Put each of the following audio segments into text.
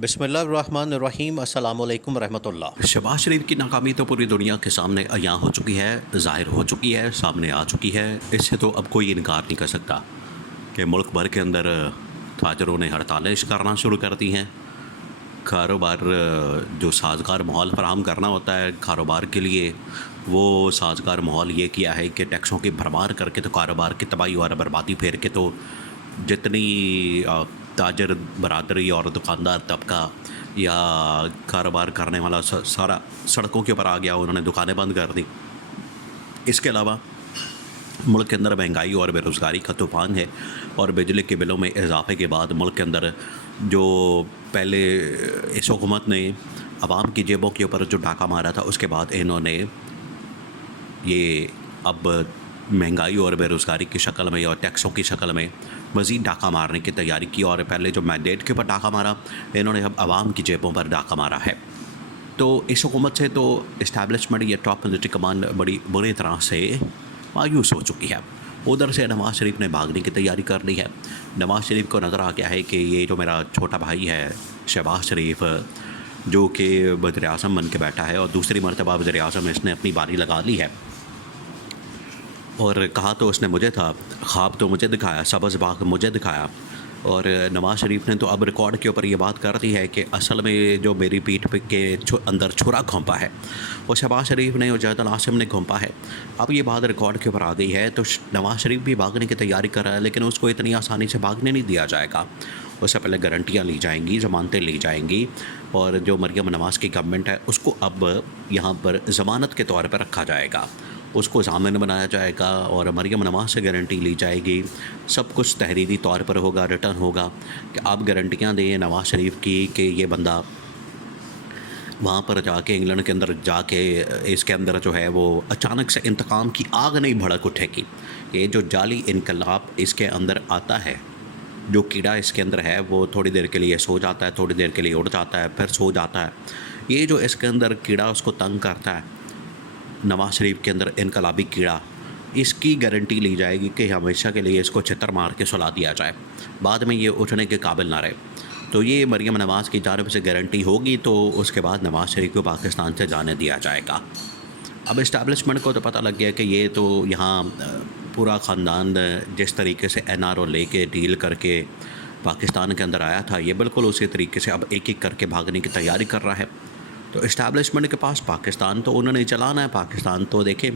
बिस्मिल्लाहिर्रहमानिर्रहीम अस्सलामुअलैकुम रहमतुल्लाह। शहबाज शरीफ की नाकामी तो पूरी दुनिया के सामने अयां हो चुकी है, ज़ाहिर हो चुकी है, सामने आ चुकी है। इससे तो अब कोई इनकार नहीं कर सकता कि मुल्क भर के अंदर ताजरों ने हड़तालें करना शुरू कर दी हैं। कारोबार जो साजगार माहौल फराहम करना होता है कारोबार के लिए, वो साजगार माहौल ये किया है कि टैक्सों की भरमार करके तो कारोबार की तबाही और बर्बादी फेर के तो जितनी ताजर बरादरी और दुकानदार तबका या कारोबार करने वाला सारा सड़कों के ऊपर आ गया। उन्होंने दुकानें बंद कर दी। इसके अलावा मुल्क के अंदर महंगाई और बेरोज़गारी का तूफ़ान है और बिजली के बिलों में इजाफे के बाद मुल्क के अंदर जो पहले इस हुकूमत ने आवाम की जेबों के ऊपर जो डाका मारा था, उसके बाद इन्होंने ये अब महंगाई और बेरोज़गारी की शक्ल में और टैक्सों की शक्ल में मज़ीद डाका मारने की तैयारी की। और पहले जो मैंडेट के ऊपर डाका मारा, इन्होंने अब आवाम की जेबों पर डाका मारा है। तो इस हुकूमत से तो इस्टेब्लिशमेंट या टॉप मिलिट्री कमान बड़ी बुरी तरह से मायूस हो चुकी है। उधर से नवाज़ शरीफ ने भागने की तैयारी कर ली है। नवाज़ शरीफ को नज़र आ गया है कि ये जो मेरा छोटा भाई है शहबाज शरीफ, जो कि वज़ीर-ए-आज़म बन के बैठा है और दूसरी मरतबा वज़ीर-ए-आज़म इसने अपनी बारी लगा ली है। और कहा तो उसने मुझे था, ख्वाब तो मुझे दिखाया, सब्ज़ बाग मुझे दिखाया। और नवाज़ शरीफ ने तो अब रिकॉर्ड के ऊपर ये बात कर दी है कि असल में जो मेरी पीठ पे के अंदर छुरा घोंपा है वो शहबाज शरीफ ने और जैद आसिम ने घोंपा है। अब ये बात रिकॉर्ड के ऊपर आ गई है, तो नवाज़ शरीफ भी भागने की तैयारी कर रहा है, लेकिन उसको इतनी आसानी से भागने नहीं दिया जाएगा। उससे पहले गारंटियाँ ली जाएंगी, ज़मानतें ली जाएंगी। और जो मरियम नवाज़ की गवर्नमेंट है उसको अब यहाँ पर ज़मानत के तौर पर रखा जाएगा, उसको ज़ामिन बनाया जाएगा और मरियम नवाज़ से गारंटी ली जाएगी। सब कुछ तहरीरी तौर पर होगा, रिटर्न होगा कि आप गारंटियाँ दें नवाज़ शरीफ की कि ये बंदा वहाँ पर जाके इंग्लैंड के अंदर जाके इसके अंदर जो है वो अचानक से इंतकाम की आग नहीं भड़क उठेगी। ये जो जाली इनकलाब इसके अंदर आता है, जो कीड़ा इसके अंदर है, वो थोड़ी देर के लिए सो जाता है, थोड़ी देर के लिए उड़ जाता है, फिर सो जाता है। ये जो इसके अंदर कीड़ा उसको तंग करता है, नवाज़ शरीफ के अंदर इनकलाबी कीड़ा, इसकी गारंटी ली जाएगी कि हमेशा के लिए इसको छितर मार के सुला दिया जाए, बाद में ये उठने के काबिल ना रहे। तो ये मरियम नवाज़ की जानिब से गारंटी होगी, तो उसके बाद नवाज़ शरीफ को पाकिस्तान से जाने दिया जाएगा। अब इस्टेब्लिशमेंट को तो पता लग गया कि ये तो यहाँ पूरा ख़ानदान जिस तरीके से NRO लेके डील करके पाकिस्तान के अंदर आया था, ये बिल्कुल उसी तरीके से अब एक एक करके भागने की तैयारी कर रहा है। तो इस्टेब्लिशमेंट के पास पाकिस्तान तो उन्होंने चलाना है, पाकिस्तान तो देखें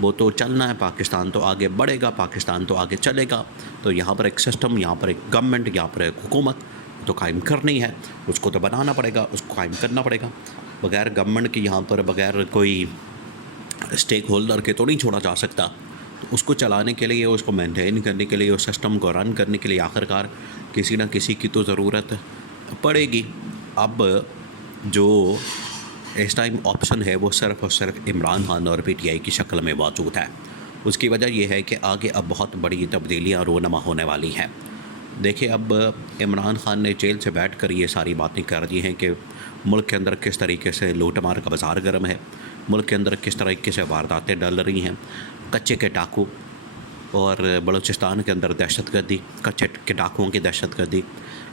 वो तो चलना है, पाकिस्तान तो आगे बढ़ेगा, पाकिस्तान तो आगे चलेगा। तो यहाँ पर एक सिस्टम, यहाँ पर एक गवर्नमेंट, यहाँ पर एक हुकूमत तो कायम करनी है, उसको तो बनाना पड़ेगा, उसको कायम करना पड़ेगा। बग़ैर गवर्नमेंट के यहाँ पर बग़ैर कोई स्टेक होल्डर के तो नहीं छोड़ा जा सकता। तो उसको चलाने के लिए, उसको मेंटेन करने के लिए, उस सिस्टम को रन करने के लिए आखिरकार किसी न किसी की तो ज़रूरत पड़ेगी। अब जो इस टाइम ऑप्शन है वो सिर्फ़ और सिर्फ इमरान खान और PTI की शक्ल में मौजूद है। उसकी वजह यह है कि आगे अब बहुत बड़ी तब्दीलियाँ रोनमा होने वाली हैं। देखिए, अब इमरान खान ने जेल से बैठकर ये सारी बातें कर दी हैं कि मुल्क के अंदर किस तरीके से लूट मार का बाज़ार गर्म है, मुल्क के अंदर किस तरीके से वारदातें डल रही हैं, कच्चे के डाकू और बलूचिस्तान के अंदर दहशतगर्दी, कच्चे के डाकुओं की दहशतगर्दी।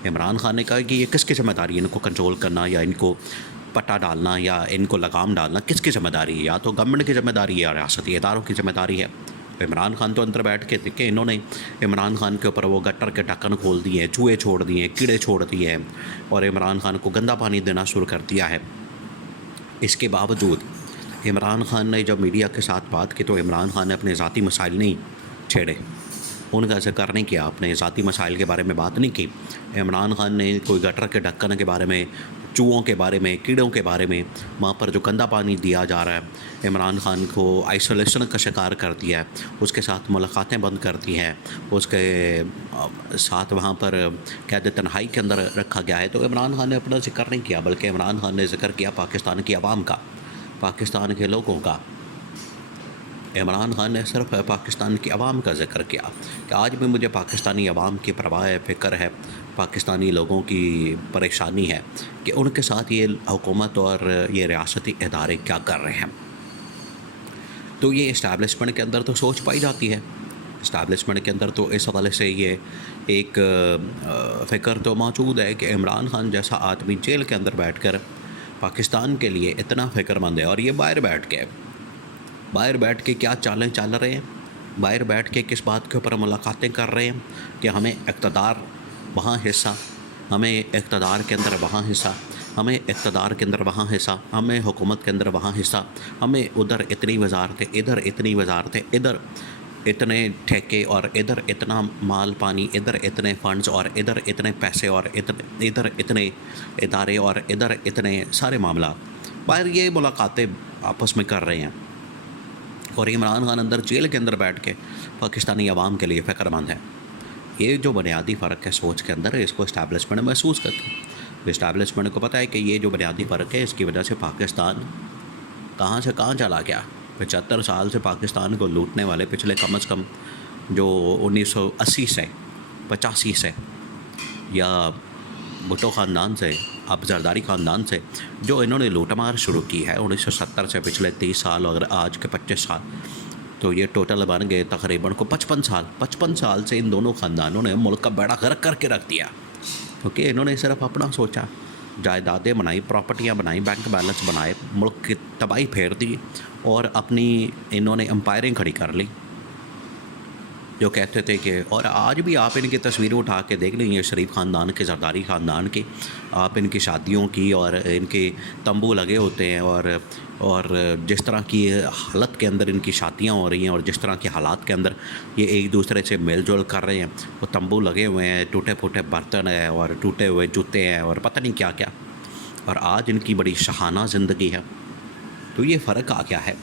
इमरान खान ने कहा कि ये किसकी ज़िम्मेदारी है इनको कंट्रोल करना या इनको पट्टा डालना या इनको लगाम डालना, किसकी ज़िम्मेदारी है? या तो गवर्नमेंट की ज़िम्मेदारी है या रियासती इदारों की ज़िम्मेदारी है। इमरान खान तो अंदर बैठ के देखे, इन्होंने इमरान खान के ऊपर वो गटर के ढक्कन खोल दिए, चूहे छोड़ दिए, कीड़े छोड़ दिए हैं और इमरान खान को गंदा पानी देना शुरू कर दिया है। इसके बावजूद इमरान खान ने जब मीडिया के साथ बात की तो इमरान खान ने अपने ज़ाती मसाइल नहीं छेड़े, उनका ज़िक्र नहीं किया, अपने ज़ाती मसाइल के बारे में बात नहीं की। इमरान खान ने कोई गटर के ढक्कन के बारे में, चूहों के बारे में, कीड़ों के बारे में, वहाँ पर जो गंदा पानी दिया जा रहा है, इमरान खान को आइसोलेशन का शिकार कर दिया है, उसके साथ मुलाकातें बंद कर दी हैं, उसके साथ वहाँ पर कैद तन्हाई के अंदर रखा गया है। तो इमरान खान ने अपना जिक्र नहीं किया, बल्कि इमरान खान ने जिक्र किया पाकिस्तान की आवाम का, पाकिस्तान के लोगों का। इमरान खान ने सिर्फ पाकिस्तान की आवाम का ज़िक्र किया कि आज भी मुझे पाकिस्तानी आवाम की परवाह है, फ़िक्र है, पाकिस्तानी लोगों की परेशानी है कि उनके साथ ये हुकूमत और ये रियासती इदारे क्या कर रहे हैं। तो ये इस्टेब्लिशमेंट के अंदर तो सोच पाई जाती है, इस्टेब्लिशमेंट के अंदर तो इस हवाले से ये एक फ़िक्र तो मौजूद है कि इमरान खान जैसा आदमी जेल के अंदर बैठकर पाकिस्तान के लिए इतना फ़िक्रमंद है, और ये बाहर बैठ के क्या चालें चल रहे हैं, बाहर बैठ के किस बात के ऊपर मुलाकातें कर रहे हैं कि हमें इक़्तिदार वहाँ हिस्सा, हमें इक़्तिदार के अंदर वहाँ हिस्सा, हमें इक़्तिदार के अंदर वहाँ हिस्सा, हमें हुकूमत के अंदर वहाँ हिस्सा, हमें उधर इतनी वजारतें, इधर इतनी वजारतें, इधर इतने ठेके, और इधर इतना माल पानी, इधर इतने फ़ंड्स, और इधर इतने पैसे, और इधर इतने इदारे, और इधर इतने सारे मामला। बाहर ये मुलाकातें आपस में कर रहे हैं, और इमरान खान अंदर जेल के अंदर बैठ के पाकिस्तानी अवाम के लिए फ़िक्रमंद है। ये जो बुनियादी फ़र्क है सोच के अंदर, इसको इस्टेब्लिशमेंट महसूस करती है। इस्टेब्लिशमेंट को पता है कि ये जो बुनियादी फ़र्क है, इसकी वजह से पाकिस्तान कहाँ से कहाँ चला गया। 75 साल से पाकिस्तान को लूटने वाले, पिछले कम से कम जो 1980 से 85 से, या भुट्टो ख़ानदान से, अब जरदारी ख़ानदान से जो इन्होंने लूटमार शुरू की है 1970 से, पिछले 30 साल और आज के 25 साल, तो ये टोटल बन गए तकरीबन को 55 साल से इन दोनों ख़ानदानों ने मुल्क का बेड़ा गर्क करके रख दिया, क्योंकि इन्होंने सिर्फ अपना सोचा, जायदादें बनाई, प्रॉपर्टियां बनाई, बैंक बैलेंस बनाए, मुल्क की तबाही फेर दी, और अपनी इन्होंने एम्पायरिंग खड़ी कर ली। जो कहते थे कि, और आज भी आप इनकी तस्वीरें उठा के देख लेंगे, शरीफ ख़ानदान के, जरदारी ख़ानदान की, आप इनकी शादियों की, और इनके तंबू लगे होते हैं, और जिस तरह की हालत के अंदर इनकी शादियां हो रही हैं, और जिस तरह के हालात के अंदर ये एक दूसरे से मेलजोल कर रहे हैं, वो तंबू लगे हुए हैं, टूटे फूटे बर्तन है, और टूटे हुए जूते हैं, और पता नहीं क्या क्या, और आज इनकी बड़ी शहाना ज़िंदगी है। तो ये फ़र्क आ गया है।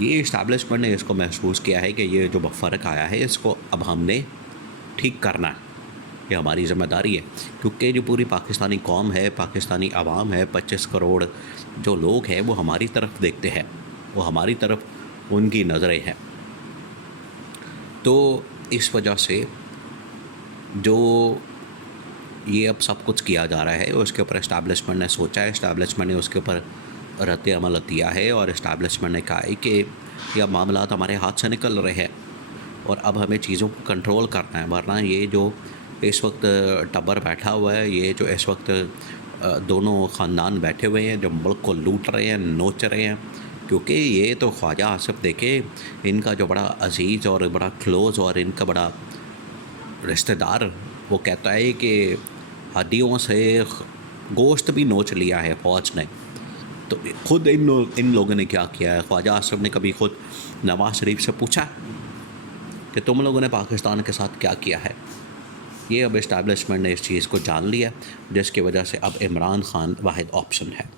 ये इस्टेब्लिशमेंट ने इसको महसूस किया है कि ये जो फ़र्क आया है, इसको अब हमने ठीक करना है, ये हमारी ज़िम्मेदारी है, क्योंकि जो पूरी पाकिस्तानी कौम है, पाकिस्तानी आवाम है, 25 करोड़ जो लोग हैं, वो हमारी तरफ देखते हैं, वो हमारी तरफ उनकी नज़रें हैं। तो इस वजह से जो ये अब सब कुछ किया जा रहा है, उसके ऊपर इस्टेब्लिशमेंट ने सोचा है, इस्टेब्लिशमेंट ने उसके ऊपर रद्द अमल दिया है, और इस्टेब्लिशमेंट ने कहा है कि यह मामला हमारे हाथ से निकल रहे हैं, और अब हमें चीज़ों को कंट्रोल करना है, वरना ये जो इस वक्त टब्बर बैठा हुआ है, ये जो इस वक्त दोनों ख़ानदान बैठे हुए हैं, जो मुल्क को लूट रहे हैं, नोच रहे हैं, क्योंकि ये तो ख्वाजा आसिफ देखे, इनका जो बड़ा अजीज़ और बड़ा क्लोज़ और इनका बड़ा रिश्तेदार, वो कहता है कि हड्डियों से गोश्त भी नोच लिया है फ़ौज ने। तो खुद इन लोगों ने क्या किया है? ख्वाजा आसिफ ने कभी खुद नवाज़ शरीफ से पूछा कि तुम लोगों ने पाकिस्तान के साथ क्या किया है? ये अब इस्टेब्लिशमेंट ने इस चीज़ को जान लिया, जिसकी वजह से अब इमरान खान वाहिद ऑप्शन है।